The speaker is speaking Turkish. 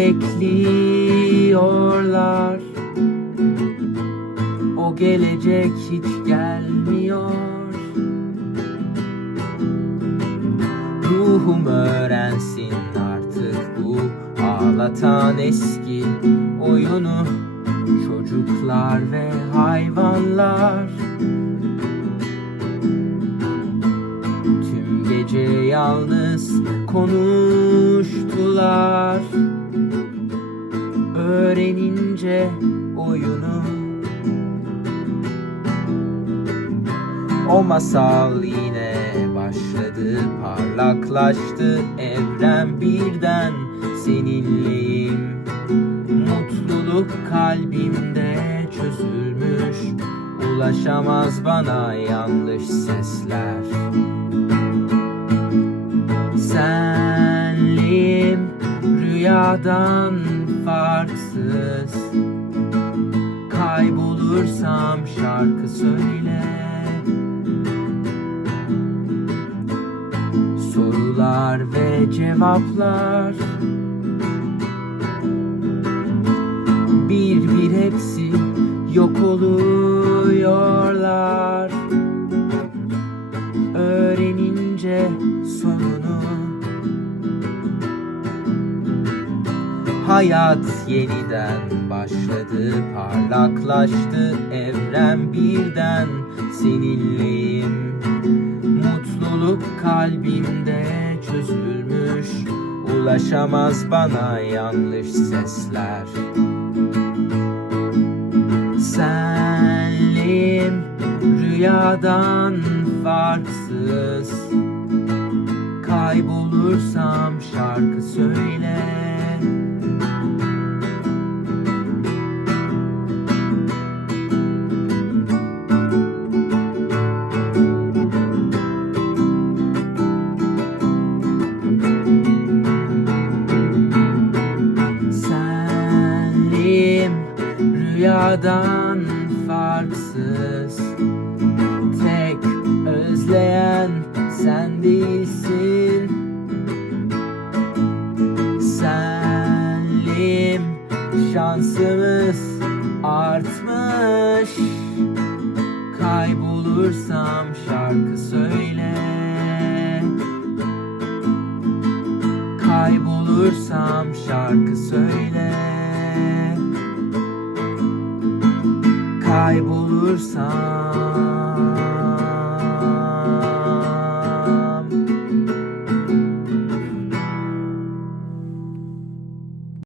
bekliyorlar. O gelecek hiç gelmiyor. Ruhum öğrensin artık bu ağlatan eski oyunu. Çocuklar ve hayvanlar. Tüm gece yalnız konuştular Öğrenince oyunu O masal yine başladı Parlaklaştı. Evren birden Seninleyim. Mutluluk kalbimde çözülmüş. Ulaşamaz bana yanlış sesler rüyadan farksız. Kaybolursam şarkı söyle. Sorular ve cevaplar. Bir bir hepsi yok oluyorlar. Öğrenince sonunu Hayat yeniden başladı Parlaklaştı evren birden. Seninleyim Mutluluk kalbimde çözülmüş Ulaşamaz bana yanlış sesler. Senliyim rüyadan farksız. Kaybolursam şarkı söyle rüyadan farksız. Tek özleyen sen değilsin. Senliyim şansımız artmış. Kaybolursam şarkı söyle. Kaybolursam şarkı söyle Kaybolursam